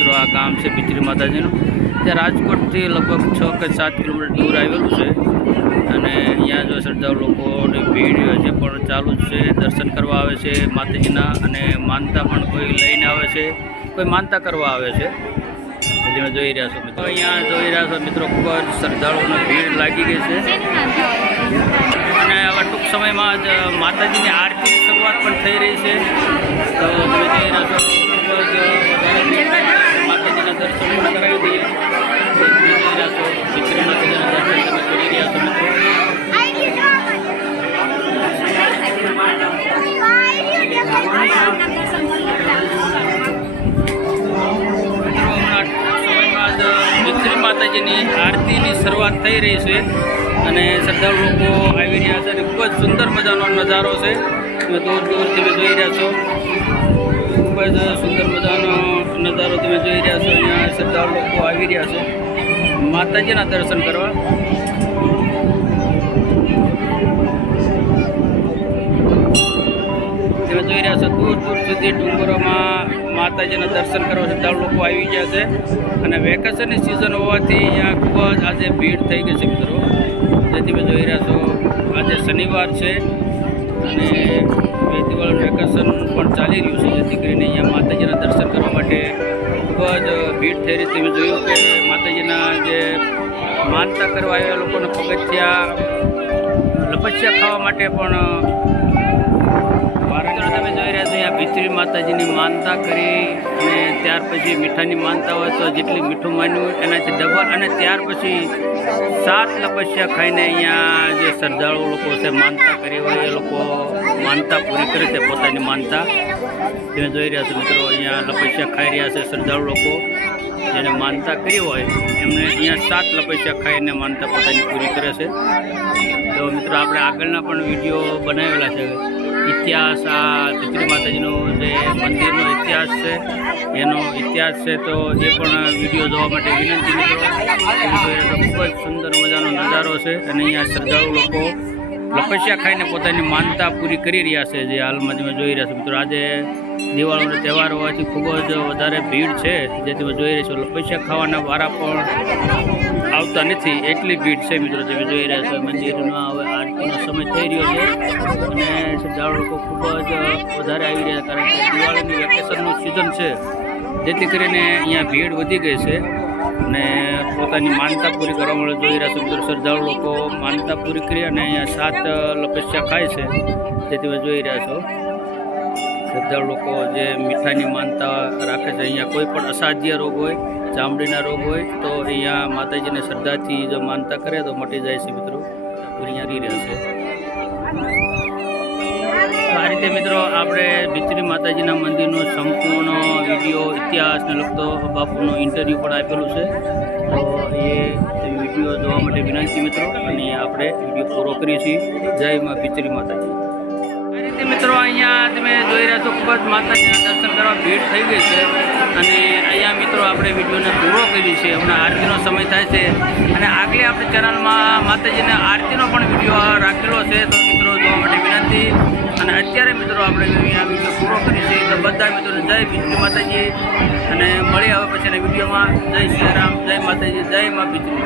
મિત્રો આ ગામ છે ભીતરી માતાજીનું. તે રાજકોટથી લગભગ 6 કે 7 કિલોમીટર દૂર આવેલું છે અને અહીંયા જો શ્રદ્ધાળુ લોકોની ભીડ હજી પણ ચાલુ જ છે. દર્શન કરવા આવે છે માતાજીના અને માનતા પણ કોઈ લઈને આવે છે, કોઈ માનતા કરવા આવે છે. તમે જોઈ રહ્યા છો મિત્રો, અહીંયા જોઈ રહ્યા છો મિત્રો ખૂબ જ શ્રદ્ધાળુઓની ભીડ લાગી ગઈ છે અને હવે ટૂંક સમયમાં જ માતાજીની આરતીની શરૂઆત પણ થઈ રહી છે. તો તમે જોઈ રહ્યા છો ખૂબ જ માતાજીના દર્શન પણ કરાવી દઈએ. જોઈ રહ્યા છો ભીતરી માતાજીના દર્શન તમે કરી રહ્યા છો મિત્રો. ભીતરી માતાજીની આરતીની શરૂઆત થઈ રહી છે અને શ્રદ્ધાળુ લોકો આવી રહ્યા છે અને ખૂબ જ સુંદર મજાનો નજારો છે. તમે દૂર દૂરથી તમે જોઈ રહ્યા છો, ખૂબ જ સુંદર મજાનો નજારો તમે જોઈ રહ્યા છો. અહીંયા શ્રદ્ધાળુ લોકો આવી રહ્યા છે માતાજીના દર્શન કરવા. તમે જોઈ રહ્યા છો દૂર દૂર સુધી ડુંગરોમાં માતાજીના દર્શન કરવા શ્રદ્ધાળુ લોકો આવી ગયા છે અને વેકેશનની સિઝન હોવાથી અહીંયા ખૂબ જ આજે ભીડ થઈ ગઈ છે મિત્રો. જે તમે જોઈ રહ્યા છો આજે શનિવાર છે અને દિવાળીનું વેકેશન પણ ચાલી રહ્યું છે, જેથી કરીને અહીંયા માતાજીના દર્શન કરવા માટે ખૂબ જ ભીડ થઈ રહી. તમે જોયું કે માતાજીના જે માનતા કરવા આવ્યા લોકોને પગથિયા લપસ્યા ખાવા માટે પણ તમે જોઈ રહ્યા છો અહીંયા ભીતરી માતાજીની માનતા કરી અને ત્યાર પછી મીઠાની માનતા હોય તો જેટલી મીઠું માન્યું એનાથી ડબલ અને ત્યાર પછી 7 લપસ્યા ખાઈને અહીંયા જે શ્રદ્ધાળુ લોકો છે માનતા કરી હોય એ લોકો માનતા પૂરી કરે છે પોતાની માનતા. તમે જોઈ રહ્યા છો મિત્રો અહીંયા લપસ્યા ખાઈ રહ્યા છે શ્રદ્ધાળુ લોકો. જેને માનતા કરી હોય એમને અહીંયા 7 લપસ્યા ખાઈને માનતા પોતાની પૂરી કરે છે. તો મિત્રો આપણે આગળના પણ વિડીયો બનાવેલા છે ઇતિહાસ, આ ભીતરી માતાજીનો જે મંદિરનો ઇતિહાસ છે એનો ઇતિહાસ છે, તો એ પણ વિડીયો જોવા માટે વિનંતી મિત્રો. ખૂબ જ સુંદર મજાનો નજારો છે અને અહીંયા શ્રદ્ધાળુ લોકો લપસ્યા ખાઈને પોતાની માનતા પૂરી કરી રહ્યા છે. જે હાલમાં તમે જોઈ રહ્યા છો મિત્રો, આજે દિવાળીનો તહેવાર હોવાથી ખૂબ જ વધારે ભીડ છે. જે તમે જોઈ રહ્યા છો લપસ્યા ખાવાના વારા પણ આવતા નથી, એટલી ભીડ છે મિત્રો. તમે જોઈ રહ્યા છો મંદિરમાં હવે આરતીનો સમય થઈ રહ્યો છે અને શ્રદ્ધાળુ લોકો ખૂબ જ વધારે આવી રહ્યા છે, કારણ કે દિવાળીની વેકેશનનું સિઝન છે, જેથી કરીને અહીંયા ભીડ વધી ગઈ છે અને પોતાની માનતા પૂરી કરવા માટે જોઈ રહ્યા છો મિત્રો. શ્રદ્ધાળુ લોકો માનતા પૂરી કરી અને અહીંયા 7 લપસ્યા ખાય છે, જે તમે જોઈ રહ્યા છો. શ્રદ્ધાળુ લોકો જે મીઠાની માનતા રાખે છે, અહીંયા કોઈ પણ અસાધ્ય રોગ હોય, ચામડીના રોગ હોય તો અહીંયા માતાજીને શ્રદ્ધાથી જો માનતા કરે તો મટી જાય છે મિત્રો. અહીંયા રહી રહ્યા છે. આ રીતે મિત્રો આપણે ભીતરી માતાજીના મંદિરનો સંપૂર્ણ વિડીયો ઇતિહાસને લગતો બાપુનો ઇન્ટરવ્યૂ પણ આપેલું છે, તો એ વિડીયો જોવા માટે વિનંતી મિત્રો. અને આપણે વિડીયો પૂરો કરીએ છીએ. જય મા ભીતરી માતાજી. આ રીતે મિત્રો અહીંયા તમે જોઈ રહ્યા છો ખૂબ જ માતાજીના દર્શન કરવા ભીડ થઈ ગઈ છે અને અહીંયા મિત્રો આપણે વિડીયોને પૂરો કરી છે. હમણાં આરતીનો સમય થાય છે અને આગળ આપણી ચેનલમાં માતાજીના આરતીનો પણ વિડીયો રાખેલો છે, તો મિત્રો જોવા માટે વિનંતી. અને અત્યારે મિત્રો આપણે અહીંયા વિડીયો પૂરો કરીએ છીએ. તો બધા મિત્રોને જય ભીતરી માતાજી અને મળી આવે પછીના વિડીયોમાં. જય શ્રી રામ, જય માતાજી, જય મા ભીતરી.